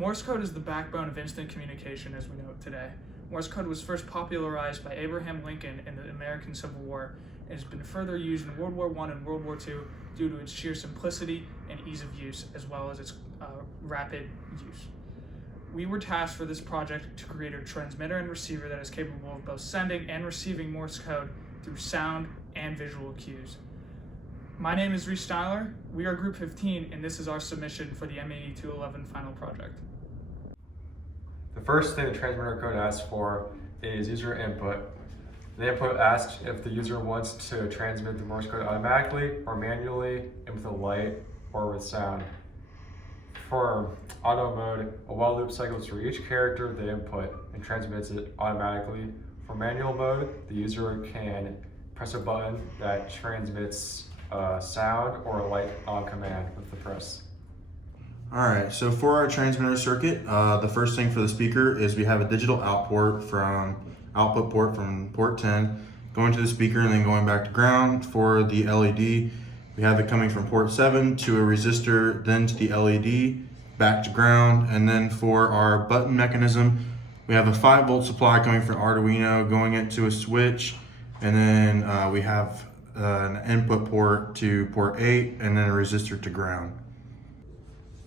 Morse code is the backbone of instant communication as we know it today. Morse code was first popularized by Abraham Lincoln in the American Civil War and has been further used in World War I and World War II due to its sheer simplicity and ease of use, as well as its rapid use. We were tasked for this project to create a transmitter and receiver that is capable of both sending and receiving Morse code through sound and visual cues. My name is Reese Styler. We are Group 15, and this is our submission for the MAE 211 final project. The first thing the transmitter code asks for is user input. The input asks if the user wants to transmit the Morse code automatically or manually, and with a light or with sound. For auto mode, a while loop cycles through each character of the input and transmits it automatically. For manual mode, the user can press a button that transmits sound or a light on command with the press. Alright, so for our transmitter circuit, the first thing for the speaker is we have a digital output port from port 10 going to the speaker and then going back to ground. For the LED, we have it coming from port 7 to a resistor, then to the LED, back to ground. And then for our button mechanism, we have a 5-volt supply coming from Arduino going into a switch, and then we have an input port to port 8 and then a resistor to ground.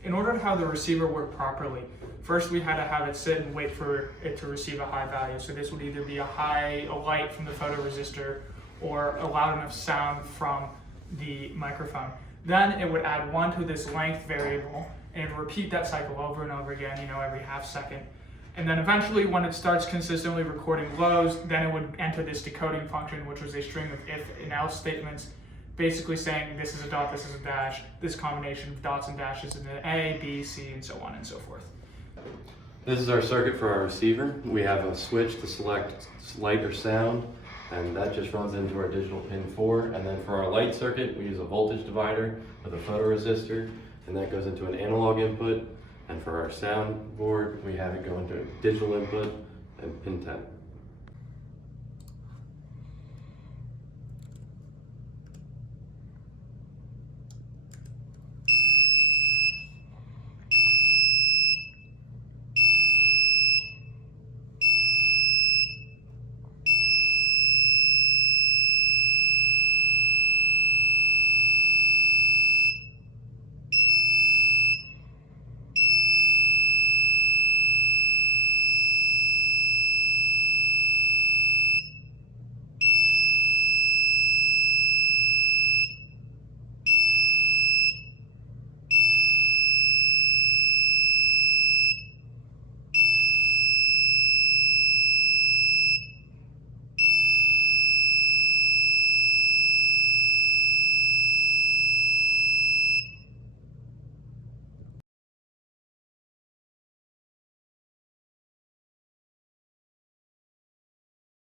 In order to have the receiver work properly, first we had to have it sit and wait for it to receive a high value. So this would either be a light from the photoresistor or a loud enough sound from the microphone. Then it would add 1 to this length variable and it would repeat that cycle over and over again, every half second. And then eventually when it starts consistently recording lows, then it would enter this decoding function, which was a string of if and else statements, basically saying this is a dot, this is a dash, this combination of dots and dashes is an A, B, C, and so on and so forth. This is our circuit for our receiver. We have a switch to select light or sound, and that just runs into our digital pin 4. And then for our light circuit, we use a voltage divider with a photoresistor, and that goes into an analog input. And for our sound board, we have it go into digital input and pin 10.